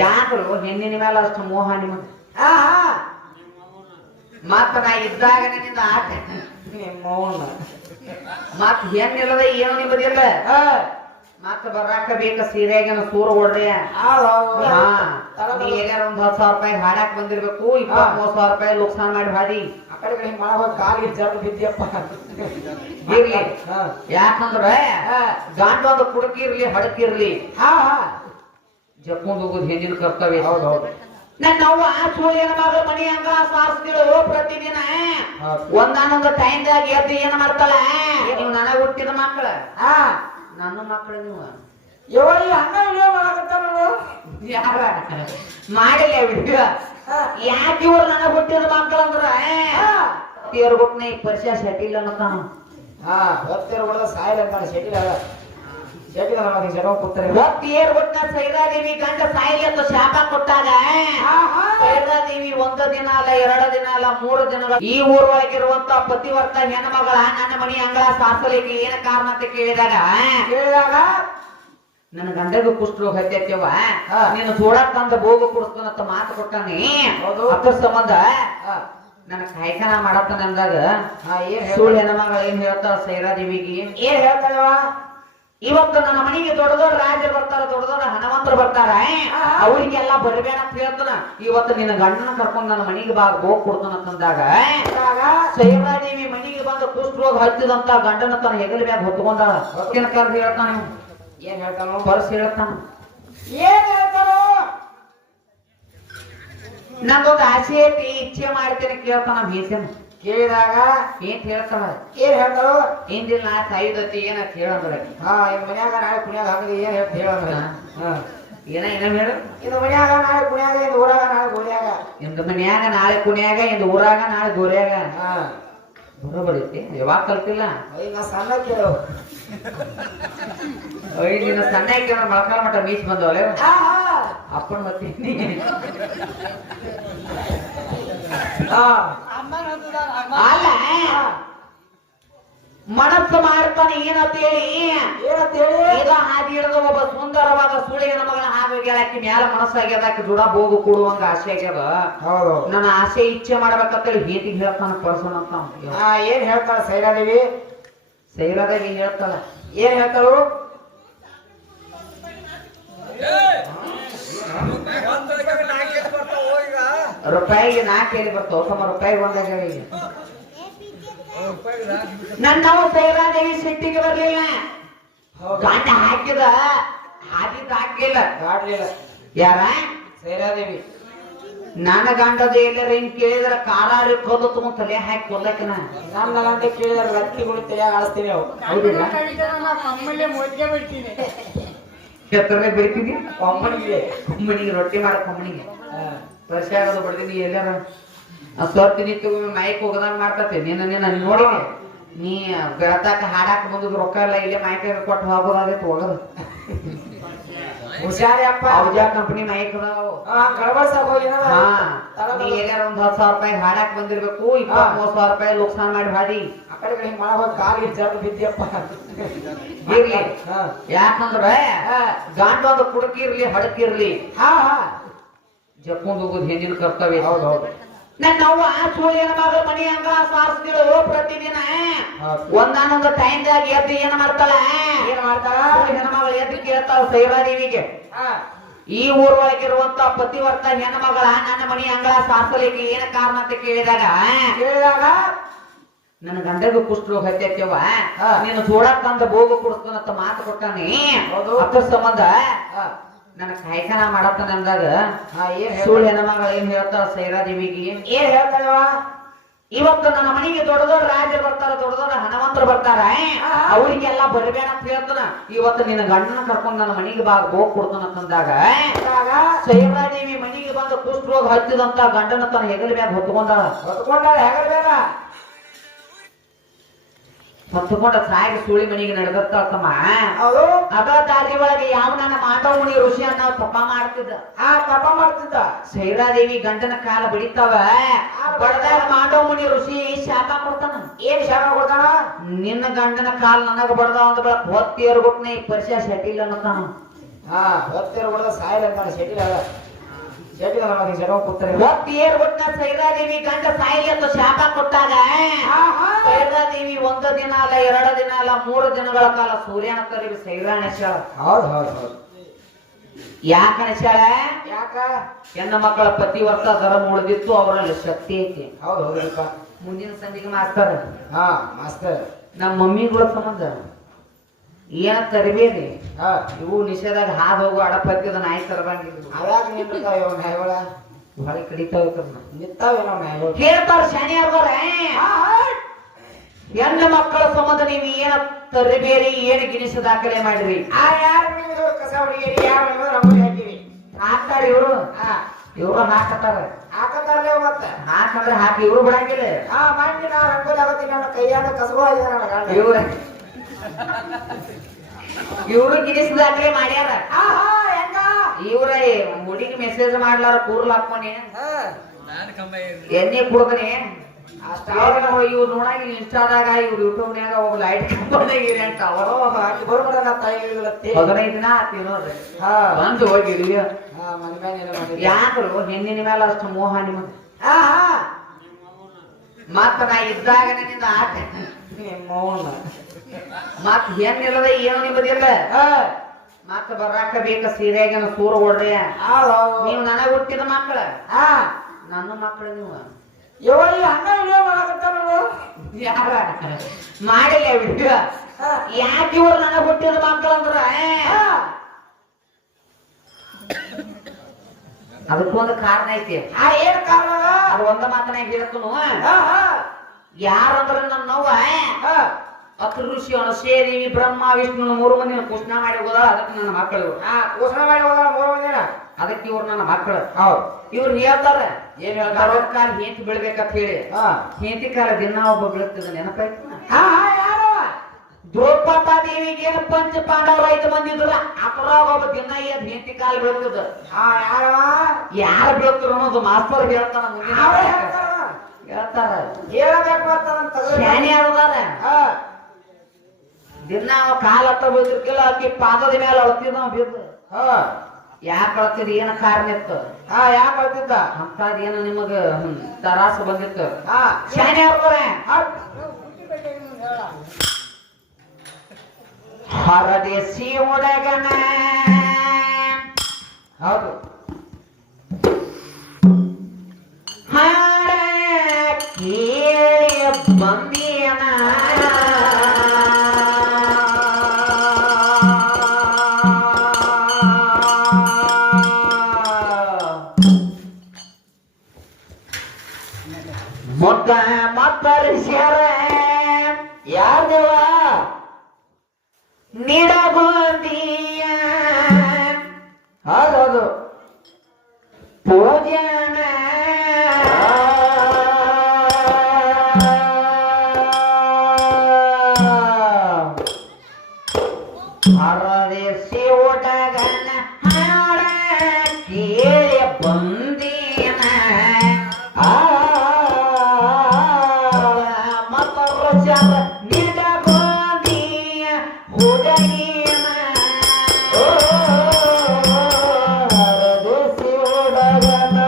ಯಾಕರು ಹೆಣ್ಣಿನ ಮೇಲೆ ಅಷ್ಟು ಮೋಹ ನಿಮಗೆ ಮತ್ತ ನಾ ಇದ್ದಾಗ ನಿಂದ ಆಟ ಮೌನ ಮತ್ ಹೆಣ್ಣಿಲ್ಲದ ಏನು ನಿಮ್ಮದಿಲ್ಲ ಮತ್ತ ಬರಾಕ ಬೇಕ ಸೀರೆಗನ ಸೂರ ಹೊಡ್ರಿ ಏನಾರ ಒಂದ್ 10,000 ರೂಪಾಯಿ ಹಾಡಾಕ್ ಬಂದಿರ್ಬೇಕು 20-30,000 ರೂಪಾಯಿ ಲುಕ್ಸಾನ್ ಮಾಡಿ ಹಾಡಿ ಆ ಕಡೆ ಮಾಡೋ ಕಾಲಿಗೆ ಜರ್ದು ಬಿದ್ದಿಯಪ್ಪ ಇರ್ಲಿ ಯಾಕಂದ್ರ ಗಂಡ ಒಂದು ಕುಡಕಿರ್ಲಿ ಹಡಕಿರ್ಲಿ ಜಪ್ಕೊಂಡ್ ಹೋಗೋದು ಹೆಣ್ಣಿನ ಕರ್ತವ್ಯ. ಹೌದೌದು ನನ್ನ ಅವ್ವ ಸೂರ್ಯನ ಮಗ ಮನಿ ಹಂಗ ಸಾರಿಸ್ತಿಳು ಪ್ರತಿದಿನ ಒಂದಾನೊಂದು ಟೈಮ್ದಾಗ ಎದ್ದು ಏನ್ ಮಾಡ್ತಾಳ ನೀವು ನನಗ ಹುಟ್ಟಿದ ಮಕ್ಕಳ ನನ್ನ ಮಕ್ಕಳು ನೀವು ಹಂಗ ವಿಡಿಯೋ ಮಾಡಕತ್ತಾರ ಯಾರ ಮಾಡಿಲ್ಲ ವಿಡಿಯೋ ಯಾಕೆ ಇವ್ರು ನನಗ ಹುಟ್ಟಿದ ಮಕ್ಕಳು ಅಂದ್ರ ತೇರ್ಗುಟ್ನ 20 ವರ್ಷ ಸೆಟಿಲ್ ಅನ್ನತಾನ ಹೊತ್ತೇರ್ ಹೊಡೆದ ಸಾಯಿಲ್ ಅಂತಾನೆ ಶೆಟ್ಟಿಲ್ ಅದ ಶೆಟ್ಟಿಲ್ ಅನ್ನೋದು ಜನ ಕೂತಾರೆ ಹೊತ್ತೇರ್ಗುಟ್ನ ಸೈರಾದೇವಿ ಗಂಡ ಸಾಯಿಲ್ ಅಂತ ಶಾಪ ಕೊಟ್ಟಾಗ ಸೈರಾದೇವಿ 1 ದಿನ ಅಲ್ಲ 2 ದಿನ ಅಲ್ಲ 3 ದಿನಗಳ ಈ ಊರೊಳಗಿರುವಂತ ಪತಿವರ್ತ ಹೆಣ್ಮಗಳ ನನ್ನ ಮನಿ ಅಂಗಳ ಸಾಸಲಿಕ್ಕೆ ಏನ ಕಾರಣ ಅಂತ ಕೇಳಿದಾಗ ನನ್ನ ಗಂಡಗೂ ಕುಷ್ಠರೋಗ ಹತ್ತೈತವ ನೀನು ಜೋಡಕ್ ತಂದ ಬೋಗ ಕೊಡ್ತಾನಂತ ಮಾತು ಕೊಟ್ಟಾನಿ ಅದ್ರ ಸಂಬಂಧ ನನ್ನ ಕಾಯ್ಕನ ಮಾಡತ್ತಾನ ಅಂದಾಗ ಸುಳ್ಳು ಹೆಣ್ಮಗಳ ಏನ್ ಹೇಳ್ತಾಳ ಸೈರಾದೇವಿಗೆ ಏನ್ ಹೇಳ್ತಾಳವ ಇವತ್ತು ನನ್ನ ಮನೆಗೆ ದೊಡ್ಡ ದೊಡ್ಡ ರಾಜರು ಬರ್ತಾರ ದೊಡ್ಡ ದೊಡ್ಡ ಹಣವಂತರು ಬರ್ತಾರ ಅವರಿಗೆಲ್ಲ ಬರಬೇಡ ಅಂತ ಹೇಳ್ತಾನ ಇವತ್ತು ನಿನ್ನ ಗಂಡನ ಕರ್ಕೊಂಡ್ ನನ್ನ ಮನೆಗೆ ಹೋಗ್ ಕೊಡ್ತಾನಂತಂದಾಗ ಸೈರಾದೇವಿ ಮನೆಗೆ ಬಂದು ಕುಷ್ಠರೋಗ ಹತ್ತಿದಂತ ಗಂಡನ ತನ್ನ ಹೆಗಲ ಮ್ಯಾಗ ಹೊತ್ಕೊಂಡಾಳ ಹೇಳ್ತಾನ ಏನ್ ಹೇಳ್ತಾನ ಬರ್ಸ್ ಹೇಳ್ತಾನ ಏನ್ ಹೇಳ್ತಾರೋ ನಂದೊಂದು ಆಸೆ ಐತಿ ಇಚ್ಛೆ ಮಾಡ್ತೇನೆ ಕೇಳ್ತಾನ ಭೀಸನ್ ಕೇಳಿದಾಗ ಏನ್ ಹೇಳ್ತಾಳ ಏನ್ ಹೇಳ್ತಾರೋ ಹಿಂದಿಲ್ ನಾ ಸಾಯುದತಿ ಏನಂತ ಹೇಳಂದ್ರ ಇನ್ ಮನ್ಯಾಗ ನಾಳೆ ಕುಣಿಯಾಗ ಹಾಕಿದ್ರೆ ಏನ್ ಹೇಳ್ತ ಹೇಳಂದ್ರ ಏನ ಹೇಳು ಇನ್ನು ಮನ್ಯಾಗ ನಾಳೆ ಕುಣಿಯಾಗ ಇಂದ ಊರಾಗ ನಾಳೆ ಗೋರ್ಯಾಗ ಇಂದ ಮನ್ಯಾಗ ನಾಳೆ ಕುಣಿಯಾಗ ಇಂದ ಊರಾಗ ನಾಳೆ ಗೋರ್ಯಾಗ ಬರೋಬರ್ ಐತಿ ಯಾವಾಗ ಕಲ್ತಿಲ್ಲ ನಾ ಸಣ್ಣ ಕೇಳು ನಿನ್ನ ಸಣ್ಣ ಕೇಳ ಮೊಳಕಾಲ ಮಟ್ಟ ಮೀಸ್ ಬಂದವಲ್ಲ ಅಪ್ಪನ ಮತ್ತೆ ಅಲ್ಲ ಮನಸ್ಸು ಮಾಡ್ತಾನೆ ಏನಂತ ಹೇಳಿ ಈಗ ಹಾದಿ ಹಿಡಿದ ಒಬ್ಬ ಸುಂದರವಾದ ಸುಳಿನ ಮಗಳ ಹಾಗೆ ಗೆಳಕ್ಕೆ ಮ್ಯಾಲ ಮನಸ್ಸಾಗ್ಯದಕ್ಕೆ ಜುಡ ಬೋಗು ಕೊಡುವಂಗ ಆಸೆ ಆಗ್ಯದ ನನ್ನ ಆಸೆ ಇಚ್ಛೆ ಮಾಡ್ಬೇಕಂತೇಳಿ ಹೇತಿಗೆ ಹೇಳ್ತಾನ ಪರ್ಸನ್ ಅಂತ ಏನ್ ಹೇಳ್ತಾಳ ಸೈರಾದೇವಿ ಸೈರಾದೇವಿ ಹೇಳ್ತಾಳ ಏನ್ ಹೇಳ್ತಾಳು ರೂಪಾಯಿಗೆ 4 ಕೇಳಿ ಬರ್ತಾವ ಸಮ ರೂಪಾಯಿಗೆ ಒಂದಾಗ ನನ್ನವು ಸೈರಾದೇವಿ ಸಿಟ್ಟಿಗೆ ಬರ್ಲಿಲ್ಲ ಗಂಡ ಹಾಕಿದ ಹಾದಿದ್ ಹಾಕಿಲ್ಲ ಗಾಡ್ಲಿಲ್ಲ ಯಾರ ಸೈರಾದೇವಿ ನನ್ನ ಗಂಡದ ಎಲ್ಲರ ಹಿಂಗ್ ಕೇಳಿದ್ರ ಕಾರಾರಿ ಕಲ್ಲು ತಗೊಂಡ್ ತಲೆ ಹಾಕಿ ಕೊಲ್ಲಕಿನ ನನ್ನ ಗಂಡ ಕೇಳಿದ್ರ ರಕ್ತಿಗಳು ತಲೆಯಾಗ ಆಡಿಸ್ತೀನಿ ಅವು ಹೌದಿಲ್ಲ ಎತ್ತರನೇ ಬೆಳಿತೀನಿ ಅಮ್ಮನಿಗೆ ರೊಟ್ಟಿ ಮಾಡಕ್ ಅಮ್ಮನಿಗೆ ವರ್ಷ ಆಗೋದು ಬಡ್ತೀನಿ ಎಲ್ಲಾರ ಸ್ವರ್ತಿ ನಿಂತು ಮೈಕ್ ಹೋಗದಂಗ ಮಾಡ್ತತೆ ನಿನ್ನ ನೋಡಿ ನೀ ಬೆಳತಾಕ ಹಾಡಾಕ ಬಂದದ್ ರೊಕ್ಕ ಎಲ್ಲ ಇಲ್ಲೇ ಮೈಕ್ ಕೊಟ್ಟು ಹೋಗೋದಾಗೈತೆ ಹೋಗೋದು ಹುಷಾರಪ್ಪ ಅವಜಾ ಕಂಪನಿ ಮೈಕ್ ಗಡಬಡ್ಸಕ್ ನೀ ಏನಾರ ಒಂದ್ 10,000 ರೂಪಾಯಿ ಹಾಡಾಕ್ ಬಂದಿರ್ಬೇಕು 20-30,000 ರೂಪಾಯಿ ಲುಕ್ಸಾನ್ ಮಾಡಿ ಹಾಡಿ ಆ ಕಡೆ ಮಾಡೋ ಕಾಲಿಗೆ ಜರ್ದು ಬಿದ್ದಿಯಪ್ಪ ಇರ್ಲಿ ಯಾಕಂದ್ರ ಗಂಡ ಒಂದು ಕುಡಕಿರ್ಲಿ ಹಡಕಿರ್ಲಿ ಜಪ್ಕೊಂಡ್ ಹೋಗೋದು ಹೆಣ್ಣಿನ ಕರ್ತವ್ಯ. ಹೌದೌದು ನನ್ನ ಅವ್ವ ಸೂರ್ಯನ ಮಗ ಮನಿ ಹಂಗ ಸಾರಿಸ್ತಿಳು ಪ್ರತಿದಿನ ಒಂದಾನೊಂದು ಟೈಮ್ದಾಗ ಎದ್ದು ಏನ್ ಮಾಡ್ತಾಳ ಸೂರ್ಯನ ಮಗಳು ಎದ್ದು ಕೇಳ್ತಾಳ ಸೈರಾದೇವಿಗೆ ಈ ಊರೊಳಗಿರುವಂತ ಪತಿವರ್ತ ಹೆಣ್ಮಗಳ ನನ್ನ ಮನಿ ಅಂಗಳ ಸಾರಿಸಲಿಕ್ಕೆ ಏನ ಕಾರಣ ಅಂತ ಕೇಳಿದಾಗ ನನ್ನ ಗಂಡಗೂ ಕುಷ್ಠರೋಗ ಹತ್ತೈತವ ನೀನು ಜೋಡಕ್ ತಂದ ಬೋಗ ಕೊಡ್ತಾನಂತ ಮಾತು ಕೊಟ್ಟಾನಿ ಅದ್ರ ಸಂಬಂಧ ನನ್ನ ಕಾಯ್ಕನ ಮಾಡತ್ತಾನ ಅಂದಾಗ ಸುಳ್ಳು ಹೆಣ್ಮಗಳ ಏನ್ ಹೇಳ್ತಾಳ ಸೈರಾದೇವಿಗೆ ಏನ್ ಹೇಳ್ತಾಳವ ಇವತ್ತು ನನ್ನ ಮನೆಗೆ ದೊಡ್ಡ ದೊಡ್ಡ ರಾಜರು ಬರ್ತಾರ ದೊಡ್ಡ ದೊಡ್ಡ ಹಣವಂತರು ಬರ್ತಾರ ಅವರಿಗೆಲ್ಲ ಬರಬೇಡ ಅಂತ ಹೇಳ್ತಾನ ಇವತ್ತು ನಿನ್ನ ಗಂಡನ ಕರ್ಕೊಂಡ್ ನನ್ನ ಮನೆಗೆ ಹೋಗ್ ಕೊಡ್ತಾನಂತಂದಾಗ ಸೈರಾದೇವಿ ಮನೆಗೆ ಬಂದು ಕುಷ್ಠರೋಗ ಹತ್ತಿದಂತ ಗಂಡನ ತನ್ನ ಹೆಗಲ ಮ್ಯಾಗ ಹೊತ್ಕೊಂಡಾಳ ಹೆಗಲ ಮ್ಯಾಗ ಹೊತ್ತುಕೊಂಡ ಸಾಯಿಗೆ ಸುಳಿ ಮನೆಗೆ ನಡೆದತ್ತಮ್ಮ ಅದ ದಾರಿ ಒಳಗೆ ಯಾವ ನನ್ನ ಮಾಟವಣಿ ಋಷಿ ಅನ್ನ ತಪ್ಪ ಮಾಡ್ತಿದ್ದ ತಪ್ಪ ಮಾಡ್ತಿದ್ದ ಸೈರಾದೇವಿ ಗಂಡನ ಕಾಲ ಬಿಡಿತಾವ ಬಡದಾಗ ಮಾಟವಣಿ ಋಷಿ ಶಾಪ ಕೊಡ್ತಾನ ಏನ್ ಶಾಪ ಕೊಡ್ತಾನ ನಿನ್ನ ಗಂಡನ ಕಾಲ ನನಗ ಬಡದ ಅಂದ ಬಳಕ ಹೊತ್ತಿಯರ್ಗುಟ್ನೆ 20 ವರ್ಷ ಸೆಟಿಲ್ ಅನ್ನತಾನ ಹಾ ಹೊತ್ತೇರು ಬಿಡದ ಸಾಯಿಲ್ ಅಂತಾನೆ ಶೆಟ್ಟಿಲ ಶೆಟ್ಟಿಲ ನೋಡಿ ಜಡ ಕೂತ್ತಾರೆ ಹೊತ್ತೇರ್ ಬಿಟ್ಟ ಸೈರಾದೇವಿ ಗಂಡ ಸಾಯಿಲಿ ಅಂತ ಶಾಪ ಕೊಟ್ಟಾಗ ಸೈರಾದೇವಿ 1 ದಿನ ಅಲ್ಲ 2 ದಿನ ಅಲ್ಲ 3 ದಿನಗಳ ಕಾಲ ಸೂರ್ಯನ ಕರಿವಿ ಸೈರಾಣೇಶ್ವರ. ಹೌದು ಹೌದು ಹೌದು. ಯಾಕ ಅನಿಸ್ಯಾಳ? ಯಾಕ ಹೆಣ್ಣು ಮಕ್ಕಳ ಪತಿವರ್ತ ಧರ್ಮ ಉಳಿದಿತ್ತು, ಅವರಲ್ಲಿ ಶಕ್ತಿ ಐತಿ. ಹೌದು ಹೌದಪ್ಪ. ಮುಂದಿನ ಸಂದಿಗೆ ಮಾಸ್ತರ್ ಹಾ ಮಾಸ್ತರ್ ನಮ್ಮ ಮಮ್ಮಿಗಳ ಸಂಬಂಧ ಏನ ತರಬೇರಿ ಹಾ ಇವು ನಿಷೇಧಾಗ ಹಾದು ಹೋಗು ಅಡಪತ್ತಿದ ನಾಯಿ ತರಬಂಗಿದ್ರು ಅವ್ಯಾಕ ನಿಂತಾವ ಇವ ನ್ಯಾಯಗಳ ಹೊಳಿ ಕಡಿತಾವ ನಿಂತಾವೇನೋ ನ್ಯಾಯಗಳು ಹೇಳ್ತಾರ ಶಾಣಿಯರ್ಗೋರ ಹೆಣ್ಣು ಮಕ್ಕಳ ಸಂಬಂಧ ನೀವು ಏನ ತರಬೇರಿ ಏನು ಗಿನಿಸ ದಾಖಲೆ ಮಾಡಿರಿ? ಆ ಯಾರು ನೀವು ಕಸ ಹುಡುಗಿರಿ ಯಾರು ನೀವು ರಂಗೋಲಿ ಹಾಕಿರಿ ಹಾಕ್ತಾರ ಇವ್ರು ಹಾ ಇವ್ರು ಹಾಕತ್ತಾರ ಹಾಕತ್ತಾರಲ್ಲ ಮತ್ತ ಹಾಕಂದ್ರೆ ಹಾಕಿ ಇವ್ರು ಬಿಡಂಗಿಲ್ಲ. ಹಾ ಮಾಡಿ ನಾ ರಂಗೋಲಿ ಆಗುತ್ತೀನಿ ನನ್ನ ಕೈಯಾಗ ಕಸಬು ಆಗಿದೆ ನನ್ನ ಗಂಡ ಇವ್ರ ಇವ್ರು ಗಿನಿಸ್ ದಾಖಲೆ ಮಾಡ್ಯಾರ. ಹೆಂಗ ಇವ್ರ ಹುಡುಗಿ ಮೆಸೇಜ್ ಮಾಡ್ಲಾರ ಕೂರ್ಲ ಹಾಕೋನಿ ಎಣ್ಣೆ ಕುಡ್ದನಿ ಇವ್ರು ನೋಡಾಗಿ ಇನ್ಸ್ಟಾದಾಗ ಇವ್ರು ಯೂಟ್ಯೂಬ್ನ್ಯಾಗ ಒಬ್ಬ ಲೈಟ್ ಕಂಪನಿಗಿರಿ ಅಂತ ಅವರು ಬರ್ಬಿಡಲ್ಲ ತಾಯಿ 15 ದಿನ ಆತಿ ನೋಡ್ರಿ ಹಾ ಬಂದು ಹೋಗಿ ಹಾ ಮನೆ ಮೇಲೆ ಯಾಕರು ಹೆಣ್ಣಿನ ಮೇಲೆ ಅಷ್ಟು ಮೋಹ ನಿಮಗೆ? ಹಾ ಹಾ ಮತ್ತ ನಾ ಇದ್ದಾಗ ನಿಂದ ಆಟ ಮೌನ ಮತ್ ಹೆಣ್ಣಿಲ್ಲದ ಏನು ನಿಮ್ಮದಿಲ್ಲ. ಮತ್ತ ಬರಾಕ ಬೇಕ ಸೀರೆಗನ ಸೂರ ಓಡ್ರಿ. ನೀವು ನನಗ ಹುಟ್ಟಿದ ಮಕ್ಕಳ, ನನ್ನ ಮಕ್ಕಳು ನೀವು. ಹಂಗ ವಿಡಿಯೋ ಮಾಡಕತ್ತಾರ ಯಾರ ಮಾಡಿಲ್ಲ ವಿಡಿಯೋ? ಯಾಕೆ ಇವ್ರು ನನಗ ಹುಟ್ಟಿದ ಮಕ್ಕಳು ಅಂದ್ರ ಅದಕ್ಕೊಂದು ಕಾರಣ ಐತಿ. ಏನ್ ಕಾರಣ? ಅದು ಒಂದ ಮಾತನಾಗ ಹೇಳ್ತನು. ಯಾರಂದ್ರ ನನ್ನವ್ವ ಅಕ್ರ ಋಷಿ ಅಣಸೇದೇವಿ ಬ್ರಹ್ಮ ವಿಷ್ಣು 3 ಮಂದಿನ ಪೂಷಣ ಮಾಡಿ ಹೋದ. ಅದಕ್ಕೆ ನನ್ನ ಮಕ್ಕಳು ಪೂಷಣ ಮಾಡಿ ಹೋದ 3 ಮಂದಿನ. ಅದಕ್ಕೆ ಇವ್ರು ನನ್ನ ಮಕ್ಕಳು. ಹೌದು ಇವ್ರು ಹೇಳ್ತಾರ ಏನ್ ಹೇಳ್ತಾರ? ಕಾಲ ಹೆಂತಿ ಬೀಳ್ಬೇಕಂತ ಹೇಳಿ. ಹೆಂತಿ ಕಾಲ ದಿನ ಒಬ್ಬ ಬೀಳ್ತಿದ ನೆನಪಾಯ್ತು. ದ್ರೌಪದಾದೇವಿಗೆ ಏನು ಪಂಚ ಪಾಂಡವರು 5 ಮಂದಿ ಇದ್ರ ಅಪರಾಗ ಒಬ್ಬ ದಿನ ಏನ್ ಹೆಂತಿ ಕಾಲ ಬೀಳ್ತದ. ಯಾರು ಬೀಳ್ತಾರ ಅನ್ನೋದು ಮಾಸ್ತರ್ ಹೇಳ್ತಾನ. ಮುಂದಿನ ಹೇಳ್ತಾರ ಹೇಳಬೇಕು ಶಾಣಿ ಆಡದಾರ. ದಿನ ಕಾಲ ಹತ್ತ ಬೀಳ್ತಿರ್ಕಿಲ್ಲ, ಆಕಿ ಪಾದದ ಮೇಲೆ ಅಳ್ತಿದ್ ನಾವ್ ಬಿದ್ದು. ಯಾಕೆ ಅಳ್ತಿದ್? ಏನ ಕಾರಣ ಇತ್ತು? ಯಾಕೆ ಅಳ್ತಿದ್ದ? ಅಂತದ್ ಏನು ನಿಮಗ ತರಾಸ ಬಂದಿತ್ತು? ಶಾಣಿ ಆಡ್ತಾರ. ಹೊರದೇಶಿ ಹುಡುಗನ ಹೌದು ಹಾಡ ಕೇಳಿ ಬಂದಿಯನ ಮುದ್ದ ಮತ್ತರಿಸ್ಯಾರ ಯಾರ್ದೇವ ನಿಡಬಂದಿಯ ಹೌದೌದು ಪೂಜನ ಹರದೇಶಿ ಹುಡುಗನ ಹಾಡ ಕೇಳಿ ಬಂದಿನ ಮತ್ತರ್ಸ್ಯಾರ ನಿಡಬಂದಿಯ ಹುಡುಗಿನ ಹರದೇಶಿ ಹುಡುಗನ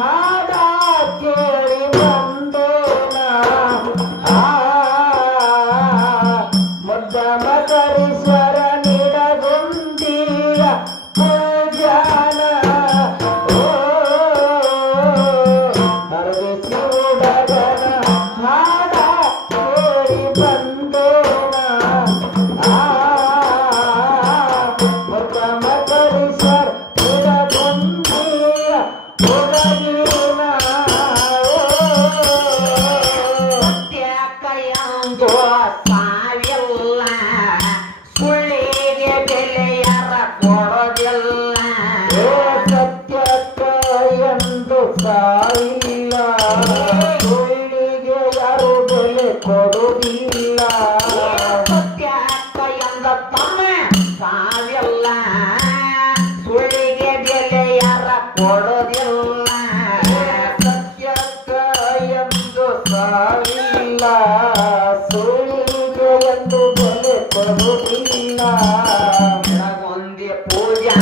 ಹಾಡ ಕೇಳಿ ಬಂದೇನ ಮುದ್ದ ಮಕರೀಶ್ವರ ನಿಡಗುಂದಿಯ ಪೂಜಾನ ಹರದೇಶಿ ಹುಡುಗನ ಹಾಡ ಕೇಳಿ ಬಂದೇನ ಮುದ್ದ ಮಕರೀಶ್ವರ ನಿಡಗುಂದಿಯ ಹುಡುಗಿನ ಸತ್ಯಕಯಂದು ಸಾವಿಲ್ಲ, ಸುಳ್ಳಿಗೆ ಬೆಲೆಯರ ಕೊಡೋದಿಲ್ಲ. ಸತ್ಯಕ್ಕ ಎಂದು ಸಾವಿಲ್ಲ, ಸುಳ್ಳಿಗೆ ಯಾರು ಬೆಲೆ ಕೊಡುವುದಿಲ್ಲ. ಸತ್ಯಕಯಂದ ತಮ್ಮ ಸಾವಿಲ್ಲ, ಸುಳ್ಳಿಗೆ ಬೆಲೆಯರ ಕೊಡೋದಿಲ್ಲ. ಸತ್ಯಕ್ಕ ಎಂದು ಸಾವಿಲ್ಲ, ಸುಳ್ಳಿಗೆ ಎಂದು ಬೆಲೆ ಕೊಡುವುದಿಲ್ಲ. ಒಂದೇ ಪೂಜಾ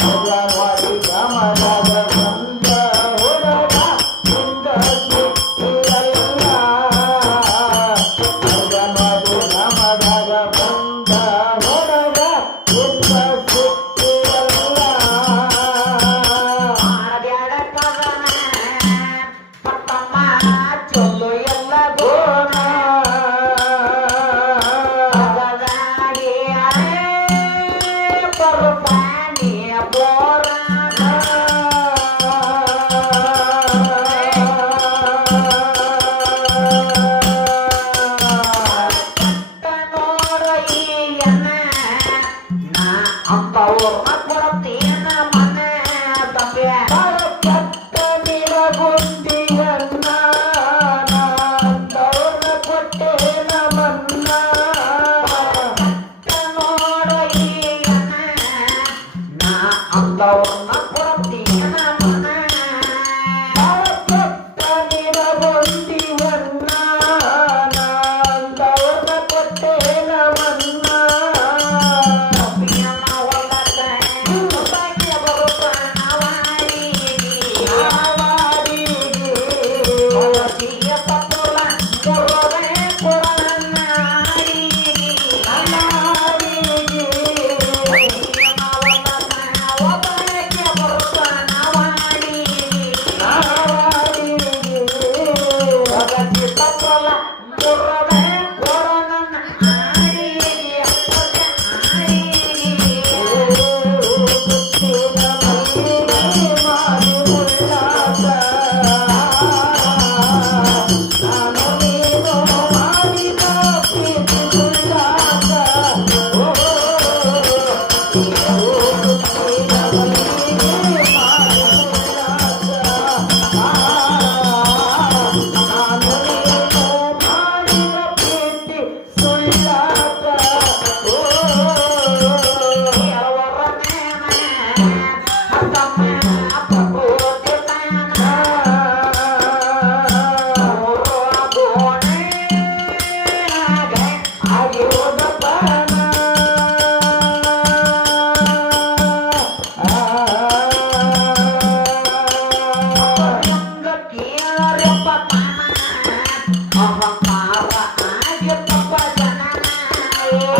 ಅಂಗನವಾಡಿ ಗ್ರಾಮದಾಗ ಬಂದ ಹುಡುಗ ನಿಂದ ಸುತ್ತಿರಲ್ಲ ಅಂಗನವಾಡಿ ಗ್ರಾಮದಾಗ ಬಂದ ಹುಡುಗ ನಿಂದ ಸುತ್ತಿರಲ್ಲ ಮಾಡಬ್ಯಾಡ ಕವನ ಪಪ್ಪಮ್ಮ ಚೊಲ್ಲು ಎಲ್ಲ ಗೋಣ ಅದರಾಗಿ ಬರುತ್ತಾನೆ ಬೋರಾಣ ನೋಡ ಈಯನ ನಾ ಅಂತವ್ರನ್ನ ಕೊಡ್ತೀನ ಮನೆ ತಪ್ಪೆ ಕೆಟ್ಟ ನಿರಗುಂದಿಯನ್ನ ನಾಂದವ್ರನ್ನ ಕೊಟ್ಟೇನ ಮನ್ನ ನೋಡ ಈಯನ ನಾ ಅಂತವ್ರನ್ನ ಕೊಡ್ತೀನ ಮನೆ ಕೆಟ್ಟ ನಿರಗುಂದಿಯನ್ನ ನಾಂದವ್ರನ್ನ ಕೊಟ್ಟೇನ ಮನ್ನ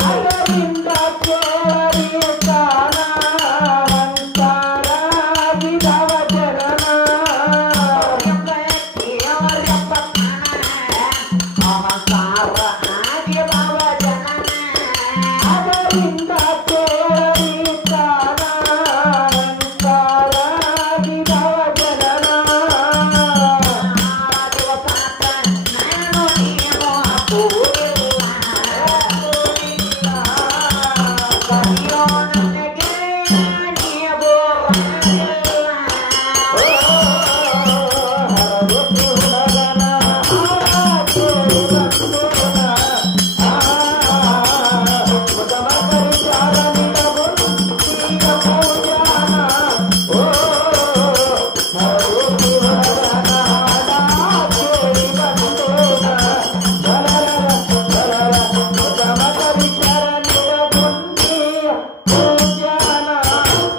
ಅದರಿಂದ ಕೇಳಿದಾನ ಅಂತಾರಾಗಿದವ ಜನನ ಅದರಿಂದ ಕೇಳಿದಾನ ಅಂತಾರಾಗಿದವ ಜನನ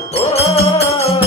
Oh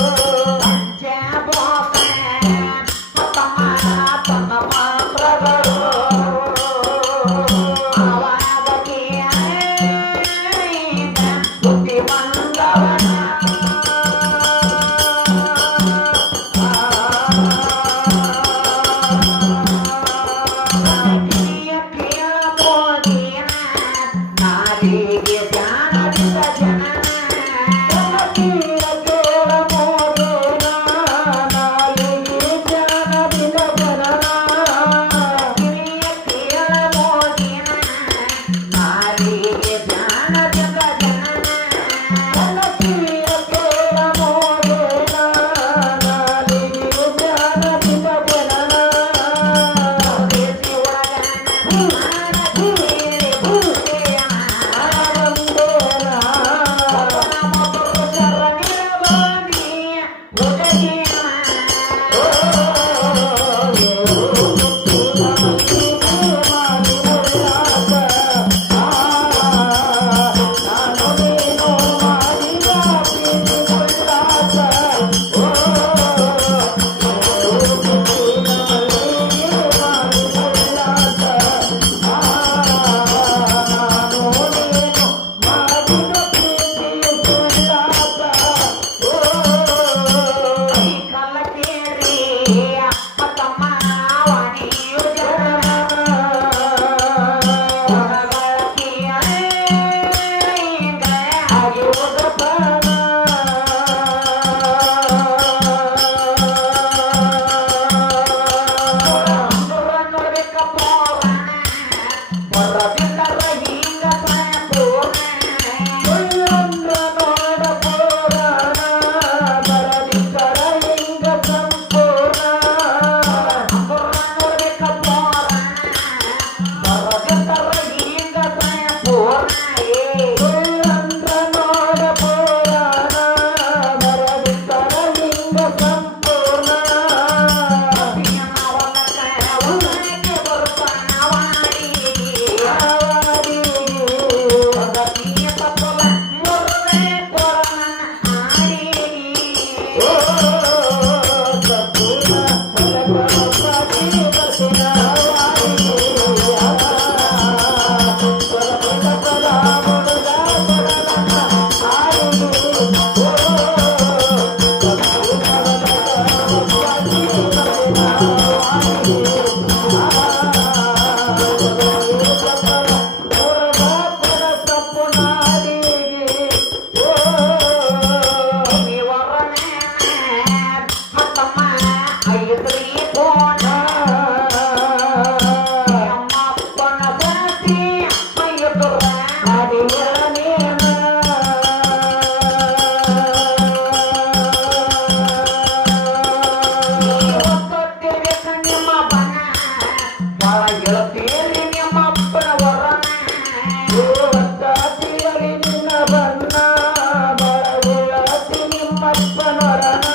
ನಿಮ್ಮಪ್ಪನೊರನ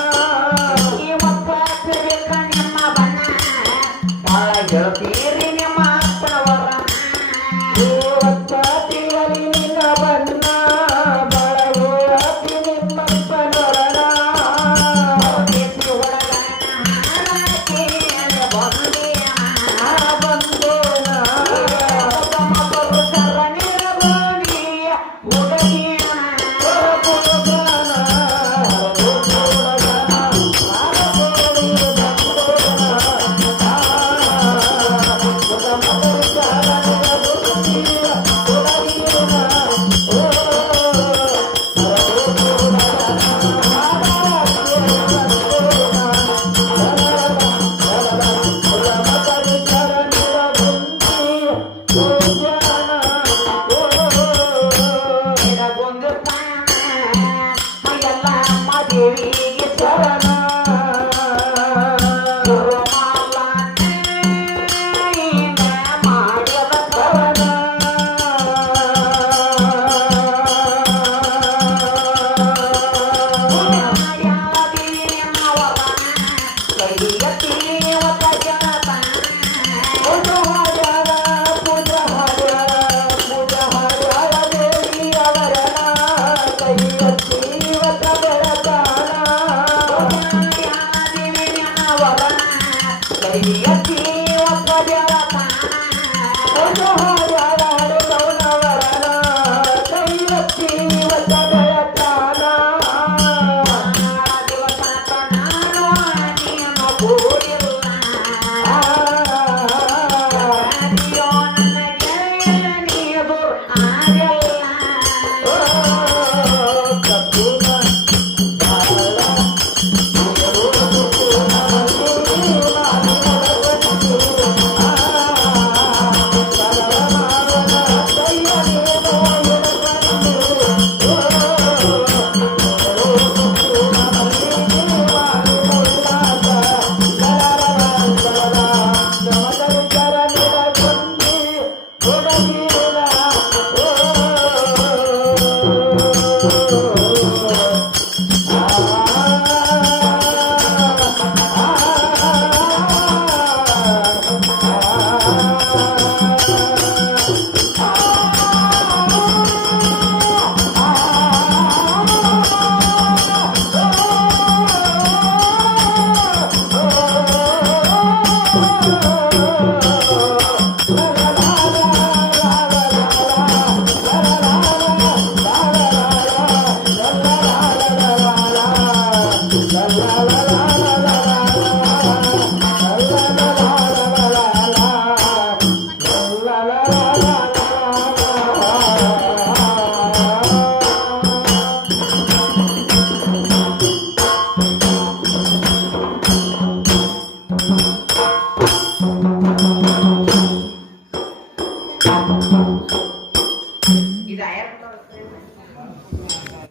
ಇವತ್ತ ಹಚ್ಚಬೇಕ ನಿಮ್ಮ ಬಣ್ಣ ಬಾಳ ಗೆಳತೀರಿ ನಿಮ್ಮ ಅಪ್ಪನವರ ಇವತ್ತ ತಿಂಗಳಿ ನಿನ್ನ ಬಣ್ಣ ಬಳಗೋಳತಿ ನಿಮ್ಮಪ್ಪನೊರನ ದೇಸಿ ಒಳಗ ಹಾಡಕ್ಕೆ ಬಂದೇನ ಬಂದೋಣ ಮಕ್ಕಳು ಶರಣರ ಗೋಣಿಯ ಹುಡುಗಿಯ ದೇವಿಗೆ ಶರಣ ಮಾಡಿದ ಕವನ